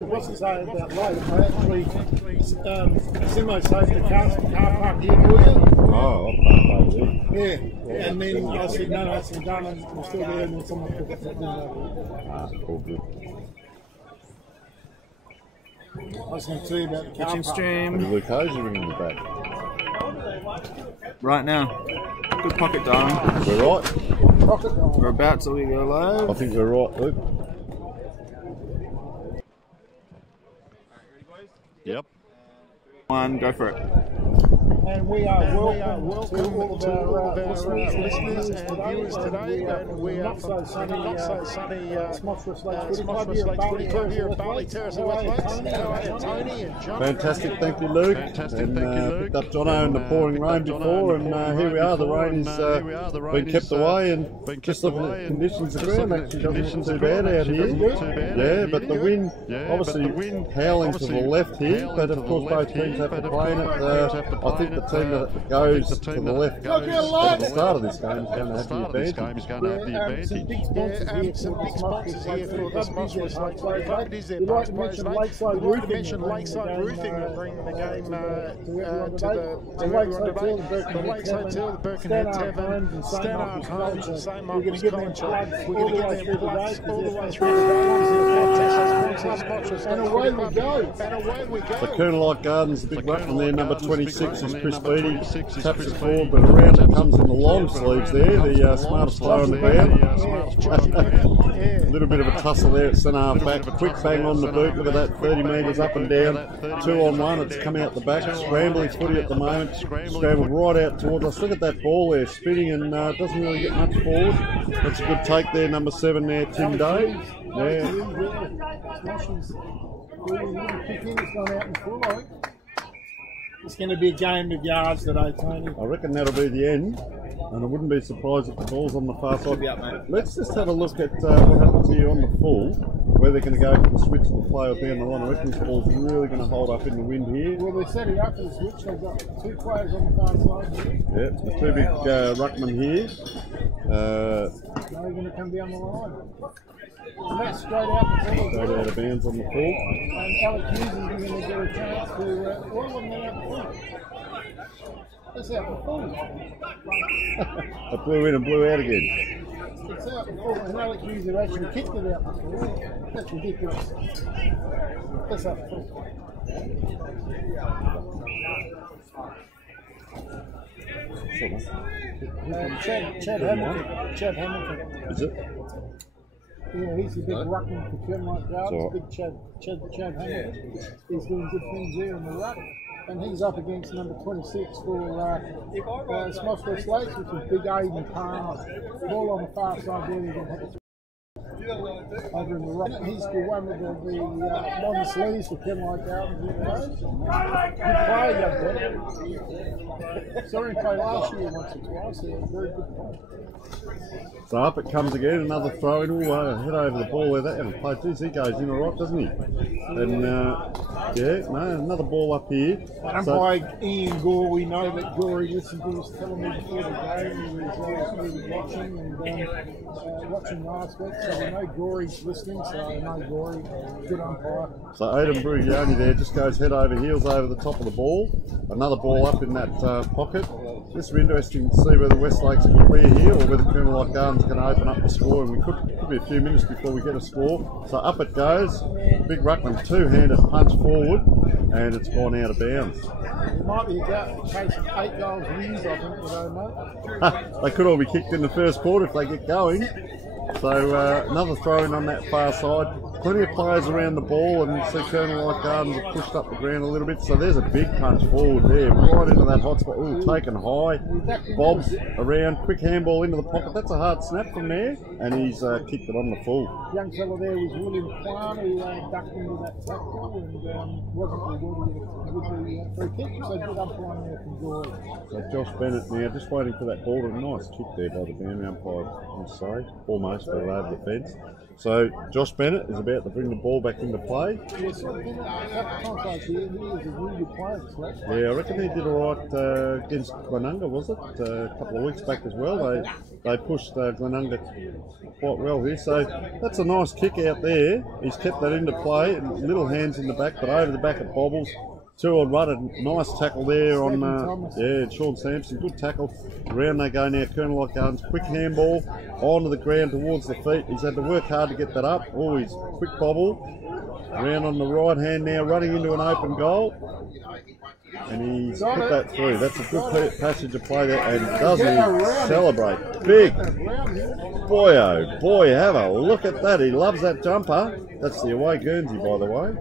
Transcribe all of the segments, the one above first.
What's to say about later? I actually, Simo saved the car park here for you. Oh, okay. Yeah, and then I said, no, it's done, and we're still there, and then someone took it. All good. I was going to tell you about the car Watching park. stream Luke Hose are ringing the back. right now. Good pocket, darling. We're right. Rocket Dog. We're about to go live. I think we're right, Luke. Yep. One, go for it. And we are welcome to all of our listeners and viewers today. And we are not so sunny SMOSH West Lakes Footy Club here at Barley Terrace in West Lakes. Tony and John. Fantastic, thank you, Luke. Fantastic, thank you, Luke. Picked up Jono in the pouring rain before, and here we are. The rain has been kept away, and just looking at the conditions of the ground, actually doesn't look too bad out here. Yeah, but the wind, obviously howling to the left here, but of course both teams have to play in it. I think the team that goes to the left at the start of this game is going to have the advantage. Some big sponsors here for the SMOSH West Lakes Club. It is their past players. We'd like to mention Lakeside Roofing and bringing the game to everyone today. The Lakes Hotel, the Birkenhead Tavern, Stanhope Homes, and St. Michael's College. We're going to give them plugs all the way through the and away we go. The Colonel Light Gardens, the big ruckman there, number 26 is Chris Beattie, taps it forward, but around it comes in the long sleeves there, the smartest player on the ground. A little bit of a tussle there at centre half back, quick bang on the boot, look at that, 30 metres up and down, 2 on 1, it's come out the back, scrambling footy at the moment, scrambled right out towards us, look at that ball there, spinning and doesn't really get much forward. That's a good take there, number 7 there, Tim Day. It's going to be a game of yards today, Tony. I reckon that'll be the end, and I wouldn't be surprised if the ball's on the far side. Let's just have a look at what happens here on the full, where they're going to go for the switch to the play or down the line. I reckon this ball's really going to hold up in the wind here. Well, they're setting up for the switch. They've got 2 players on the far side here. Yeah, the 2 big ruckmen here. They're going to come down the line. And that's straight out the full. Straight out of bounds on the full. And Alex Hughes is going to get a chance to all of them out the full. That's out the full. It blew in and blew out again. It's out the full, and Alex Hughes have actually kicked it out the full. That's ridiculous. That's out the full. Chad Hamilton. Is it? Yeah, he's a big ruckman for Kenmite Gardens, big Chad Hamilton. He's doing good things there in the ruck. And he's up against number 26 for SMOSH West Lakes, which is Big Aiden Palmer. Ball on the far side there, they're going to have a over in the rock. He's the one with the on the sleeves for Kenmite Gardens. Good player, young boy. Saw him play last year once or twice. He was a very good player. So up it comes again, another throw in. Head over the ball there. That haven't played. Geez, he goes in all right, doesn't he? And yeah, no, another ball up here. Umpire Ian Gore, we know that Gorey listened to us telling me before the game. He was watching and watching last week. So I know Gorey's listening, so I know Gorey, good umpire. So Aidan Brugioni there just goes head over heels over the top of the ball. Another ball up in that pocket. This will be interesting to see whether West Lakes can clear here or whether Colonel Light Gardens can open up the score. And we could be a few minutes before we get a score. So up it goes. Big ruckman, 2-handed punch forward, and it's gone out of bounds. It might be a case of 8 goals wins, I think, you know, mate. They could all be kicked in the first quarter if they get going. So another throw in on that far side. Plenty of players around the ball, and see Colonel Light Gardens have pushed up the ground a little bit. So there's a big punch forward there, right into that hot spot. Ooh, taken high. Bob's around, quick handball into the pocket. That's a hard snap from there, and he's kicked it on the full. Young fellow there was William Kwan, who ducked into that tackle and wasn't rewarded with the free kick. So good umpiring there from Gorey. So Josh Bennett now just waiting for that ball. A nice kick there by the boundary umpire, I must say. Almost got it over the fence. So Josh Bennett is about to bring the ball back into play. Yeah, so Bennett, a couple times he is a really good player. So Yeah, I reckon he did all right against Glenunga, was it? A couple of weeks back as well. They pushed Glenunga quite well here. So that's a nice kick out there. He's kept that into play. Little hands in the back, but over the back it bobbles. 2-on run, a nice tackle there on Sean Sampson. Good tackle. Around they go now. Colonel Lock Gardens. Quick handball onto the ground towards the feet. He's had to work hard to get that up. Oh, he's quick bobble. Around on the right hand now, running into an open goal. And he's put that through. That's a good passage to play there. And doesn't he celebrate? Big. Boy, oh boy, have a look at that. He loves that jumper. That's the away Guernsey, by the way.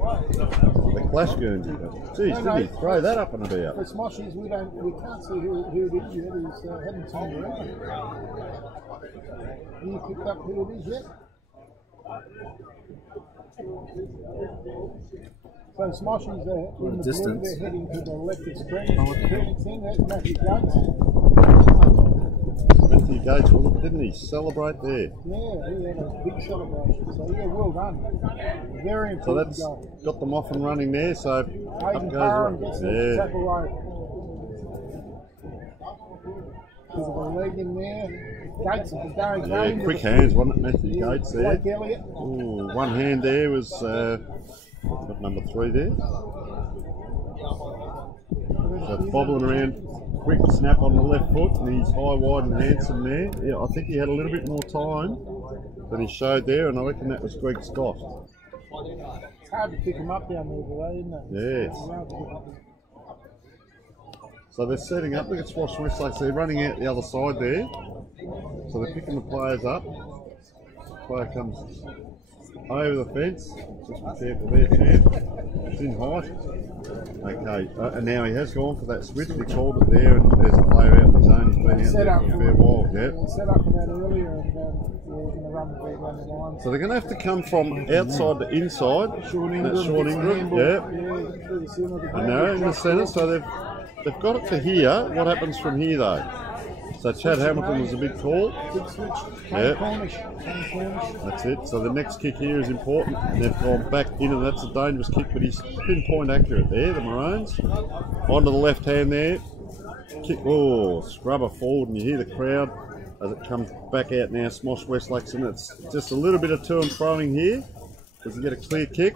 The Clash Guernsey. Geez, didn't he throw that up and about? For Smoshies, we can't see who it is yet. He's hadn't turned around. Have you picked up who it is yet? So Smoshies are in the blue, they're heading to the left extreme. That's Matthew Gates. Matthew Gates, well, didn't he celebrate there? Yeah, he had a big celebration. So yeah, well done. Very important. So that's goal. got them off and running there. So Hayden Parham gets the tackle right. There's a leg in there. Gates at the going. Yeah, quick hands, wasn't it, Matthew Gates there? Blake Elliott. Ooh, one hand there was got number 3 there. So bobbling around, quick snap on the left foot, and he's high, wide and handsome there. Yeah, I think he had a little bit more time than he showed there, and I reckon that was Greg Scott. It's hard to pick him up down there today, isn't it? Yes. So they're setting up. Look at SMOSH West Lakes. They're running out the other side there. So they're picking the players up. Player comes over the fence. Just be careful there, champ. He's in height. Okay, and now he has gone for that switch. He called it there, and there's a player out in the zone. He's been out there for a fair while. Yeah. Set up for that earlier, and we're going to run the line. So they're going to have to come from outside to inside. Sean Ingram, yeah. Through the centre of the I know, in the centre. So they've got it to here. What happens from here though? So Chad Hamilton was a big call. Big switch. Cornish. That's it. So the next kick here is important. And they've gone back in, and that's a dangerous kick, but he's pinpoint accurate there, the Maroons. Onto the left hand there. Kick, scrubber forward, and you hear the crowd as it comes back out now. SMOSH West Lakes, and it's just a little bit of to and froing here. Does he get a clear kick?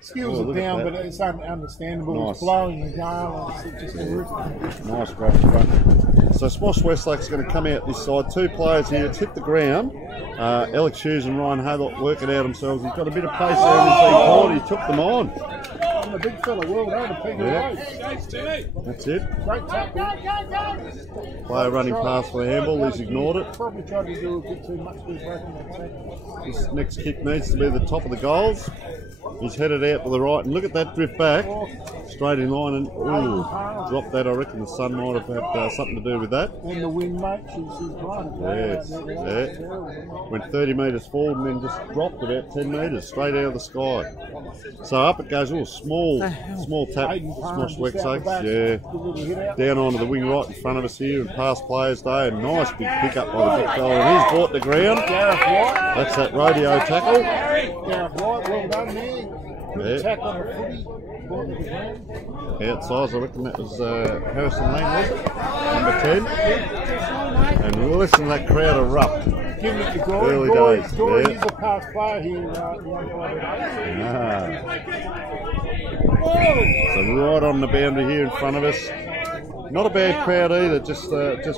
Skills are down, but it's understandable. Nice. It's blowing the gale. It's just a nice grab front. So SMOSH West Lakes is going to come out this side. 2 players here. It's hit the ground. Alex Hughes and Ryan Haylock working out themselves. He's got a bit of pace there in his big He took them on. And the big fella, well done, That's it. Great tackle. Player running past for the handball. He's ignored it. Probably tried to do a bit too much with breaking that tackle. This next kick needs to be the top of the goals. He's headed out to the right, and look at that drift back, straight in line, and dropped that. I reckon the sun might have had something to do with that. And the wind, mate, she's blind. Yes, yeah. Went 30 metres forward and then just dropped about 10 metres straight out of the sky. So up it goes. Small tap. SMOSH West Lakes, yeah. Down onto the wing right in front of us here, and past players day. A nice big pick up by the big fella, and he's brought the ground. That's that rodeo tackle. Gareth White, well done there. Good tackle on the footy. Outside, I reckon that was Harrison Lane, was it? Number 10. And listen to that crowd erupt. Give it to Gory. Early days. Gory is a past player here. So right on the boundary here in front of us. Not a bad crowd either, just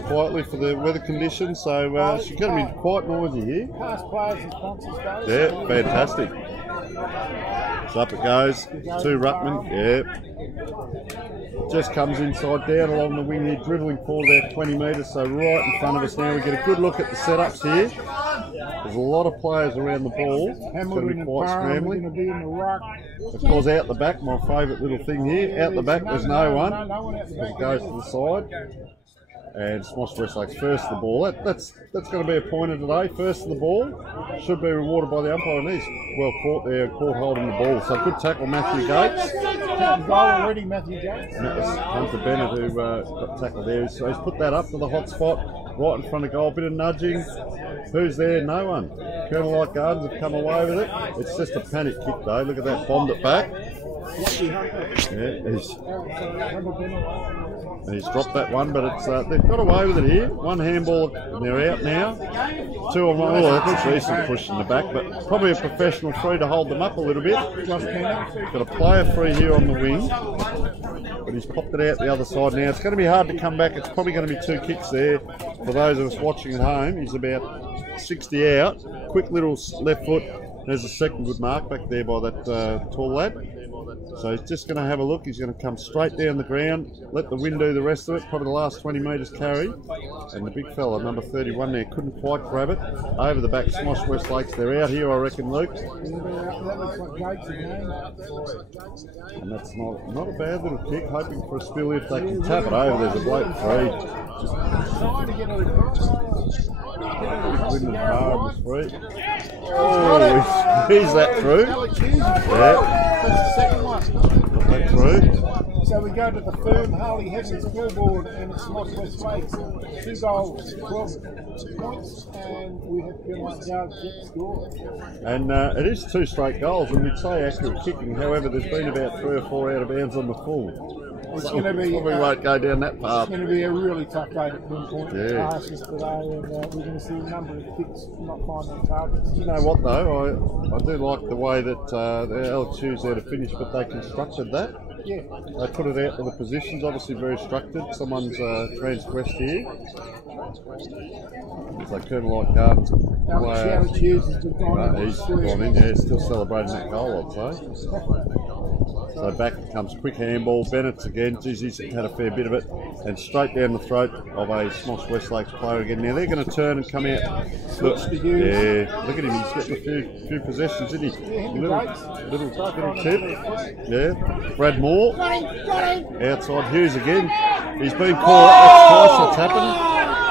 quietly for the weather conditions. So she's going to be quite noisy here. Past players and sponsors, guys. Yeah, fantastic. So up it goes. 2 ruckman. Yeah. Just comes inside down along the wing here, dribbling forward about 20 metres. So right in front of us now, we get a good look at the setups here. There's a lot of players around the ball. It's going to be quite scrambling. Of course, out the back, my favourite little thing here. Out the back, there's no one. It goes to the side. And SMOSH West Lakes first of the ball. That's going to be a pointer today. First of the ball. Should be rewarded by the umpire. And he's well caught there, caught holding the ball. So good tackle, Matthew Gates. Goal already, Matthew Gates. And that was Hunter Bennett who got tackled there. So he's put that up to the hot spot. right in front of goal, bit of nudging. Who's there? No one. Colonel Light Gardens have come away with it. It's just a panic kick though. Look at that, bombed it back. Yeah, he's dropped that one, but it's they've got away with it here. One handball, and they're out now. 2 on 1. Oh, that's a decent push in the back, but probably a professional free to hold them up a little bit. Got a player free here on the wing, but he's popped it out the other side now. It's going to be hard to come back. It's probably going to be 2 kicks there for those of us watching at home. He's about 60 out. Quick little left foot. There's a second good mark back there by that tall lad. So he's just going to have a look. He's going to come straight down the ground, let the wind do the rest of it, probably the last 20 metres carry. And the big fella, number 31 there, couldn't quite grab it. Over the back, SMOSH West Lakes. They're out here, I reckon, Luke. And that's not a bad little kick, hoping for a spill if they can tap it over. There's a bloke free. Just trying to get it across. Oh, he's that through. Yeah. That's the second one. That through. So we go to the firm Harley Heavy scoreboard, and it's SMOSH West Lakes. 2 goals, 12 points, and we have Pyrmont Guard kept score. And it is 2 straight goals, and we'd say accurate kicking. However, there's been about 3 or 4 out of bounds on the full. It's going to be. We won't go down that path. It's going to be a really tough day at Pyrmont. Yeah. Today, and we're going to see a number of kicks not finding targets. You know what though? I do like the way that the LHU's there to finish, but they constructed that. Yeah. They put it out to the positions, obviously very structured. Someone's transgressed here. So Colonel Light Gardens. He's gone in, yeah, still celebrating that goal, I'd say. So back comes quick handball. Bennett's again. Geez, he's had a fair bit of it. And straight down the throat of a SMOSH West Lakes player again. Now they're going to turn and come out. Look, yeah, look at him. He's getting a few possessions, isn't he? Little tip. Yeah. Brad Moore. Outside Hughes again. He's been caught. That's twice that's happened.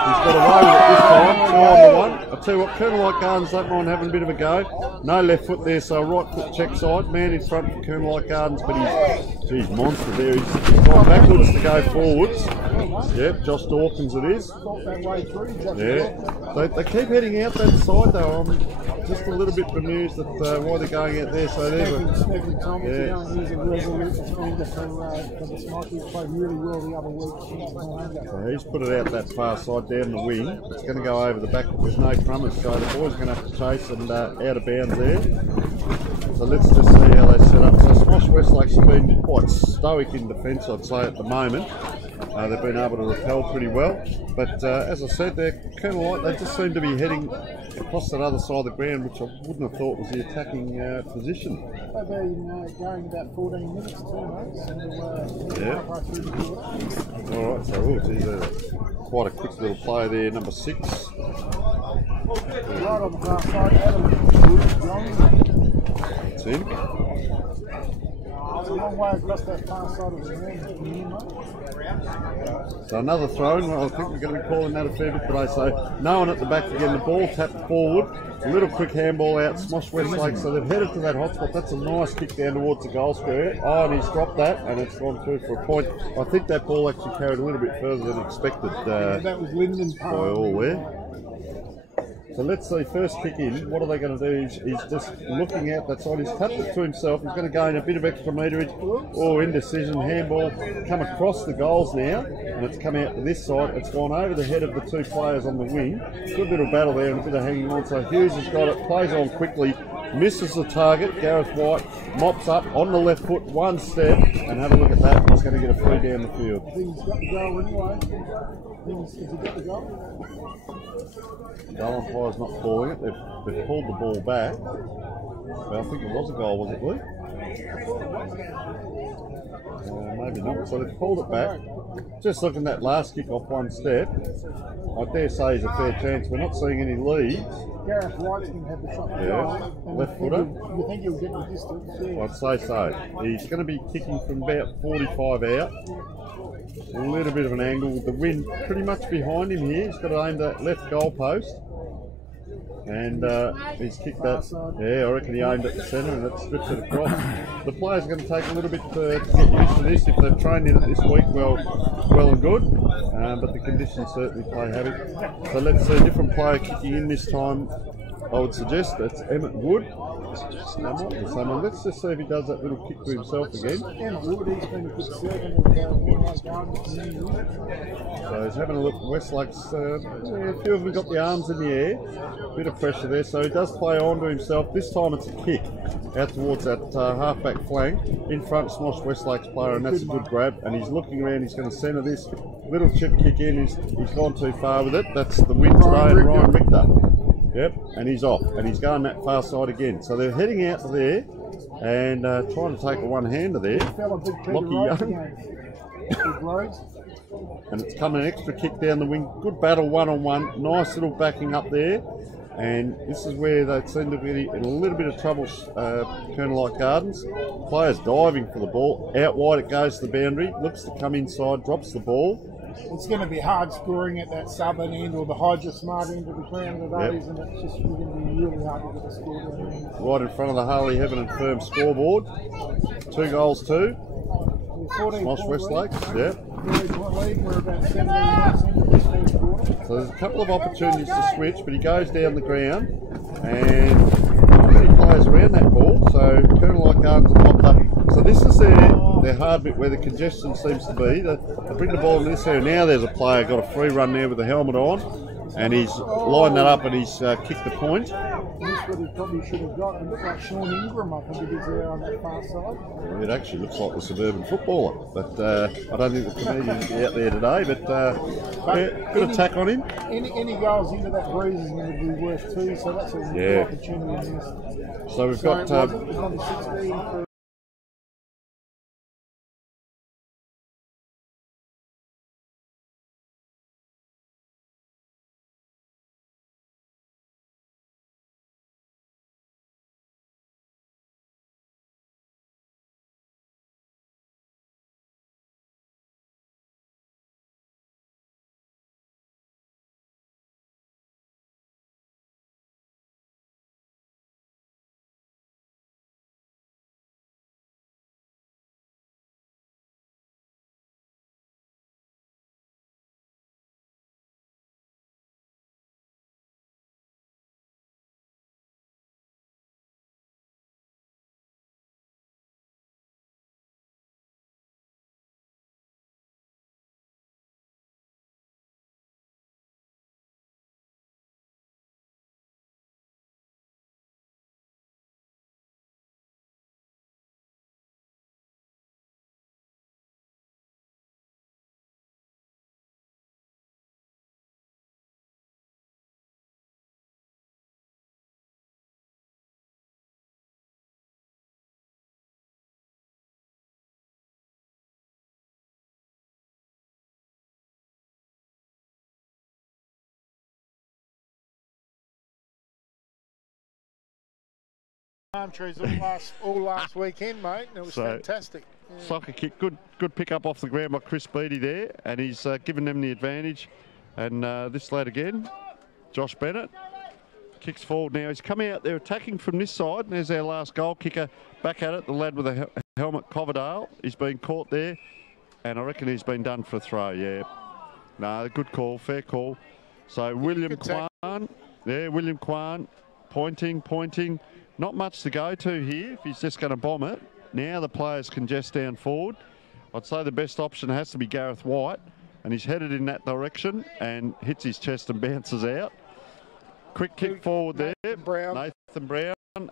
He's got away with it this time. 2 on the 1. I'll tell you what, Colonel Light Gardens don't mind having a bit of a go. No left foot there, so right foot check side. Man in front for Colonel Light Gardens, but he's monster there. He's gone backwards to go forwards. Yep, Josh Dawkins it is. Yeah. They keep heading out that side though. I'm just a little bit bemused at why they're going out there so there. So he's put it out that far side down the wing. It's going to go over the back. There's no trummers, so the boys are going to have to chase and out of bounds there. So let's just see how they set up. So SMOSH West Lakes have been quite stoic in defence, I'd say, at the moment. They've been able to repel pretty well. But as I said, they're kind of like, they just seem to be heading across that other side of the ground, which I wouldn't have thought was the attacking position. They've been going about 14 minutes, 2 mates. Yeah. Alright, so geez, quite a quick little player there, number 6. Right on the far side, Adam. That's him. It's a long way across that far side of the room. So another throw in. Well, I think we're going to be calling that a fair bit today. So no one at the back again. The ball tapped forward. A little quick handball out. SMOSH West Lakes. So they've headed to that hotspot. That's a nice kick down towards the goal square. Oh, and he's dropped that, and it's gone through for a point. I think that ball actually carried a little bit further than expected. That was Lyndon by all there. So let's see, first kick in, what are they going to do? He's just looking out that side. He's tapped it to himself. He's going to gain a bit of extra meterage. Oh, indecision. Handball come across the goals now, and it's come out to this side. It's gone over the head of the 2 players on the wing. Good little battle there and a bit of hanging on. So Hughes has got it, plays on quickly, misses the target. Gareth White mops up on the left foot, 1 step, and have a look at that. He's going to get a free down the field. He's got the goal anyway. Has he got the goal? Goal umpire's not calling it. They've pulled the ball back. But I think it was a goal, was it, Luke? Maybe not. So they've pulled it back. Just looking at that last kick off 1 step, I dare say he's a fair chance. We're not seeing any leads. Gareth White's going to have the shot. Yeah, left footer. You think he'll get the distance? Yeah. I'd say so. He's going to be kicking from about 45 out. A little bit of an angle with the wind pretty much behind him here. He's got it aimed at left goal post. And he's kicked that. Yeah, I reckon he aimed at the centre and it strips it across. The players are going to take a little bit to get used to this. If they've trained in it this week, well and good. But the conditions certainly play havoc. So let's see a different player kicking in this time. I would suggest it's Emmett Wood. Let's just see if he does that little kick to himself again. Emmett Wood, he's been a good servant of So he's having a look at West Lakes. A few of them got the arms in the air. Bit of pressure there, so he does play on to himself. This time it's a kick out towards that half-back flank in front of SMOSH West Lakes player, and that's a good grab. And he's looking around, he's going to centre this little chip kick in. He's gone too far with it. That's the win today, and Ryan Richter. Yep, and he's off, and he's going that far side again. So they're heading out to there and trying to take a one-hander there. Lockie Young. And it's coming an extra kick down the wing. Good battle one-on-one. Nice little backing up there. And this is where they seem to be in a little bit of trouble, Colonel Light Gardens. Players diving for the ball. Out wide it goes to the boundary. Looks to come inside, drops the ball. It's going to be hard scoring at that southern end or the Hydra Smart end of the ground of those, and it's just going to be really hard to get a score down. Right in front of the Harley Heaven and Firm scoreboard. 2 goals to SMOSH West Lakes. Yep. We're about 17 minutes into this first quarter. So there's a couple of opportunities to switch, but he goes down the ground and not many players around that ball, so Colonel Light Gardens have popped up. So this is their hard bit where the congestion seems to be. They bring the ball in this area. Now there's a player got a free run there with the helmet on, and he's lined that up and he's kicked the point. That's what he probably should have got. It looked like Sean Ingram, I think it is there on that far side. It actually looks like the suburban footballer, but I don't think the comedian will be out there today. But good attack on him. Any goals into that breeze is going to be worth 2, so that's a good opportunity in this. So we've got. It's on the 16 for palm trees all last weekend, mate, and it was fantastic. Yeah. Soccer kick, good pick up off the ground by Chris Beattie there, and he's given them the advantage. And this lad again, Josh Bennett, kicks forward now. He's coming out there attacking from this side, and there's our last goal kicker back at it, the lad with the helmet, Coverdale. He's been caught there, and I reckon he's been done for a throw, yeah. No, good call, fair call. So William Kwan, pointing. Not much to go to here if he's just going to bomb it. Now the players congest down forward. I'd say the best option has to be Gareth White, and he's headed in that direction and hits his chest and bounces out. Quick kick forward there. Nathan Brown.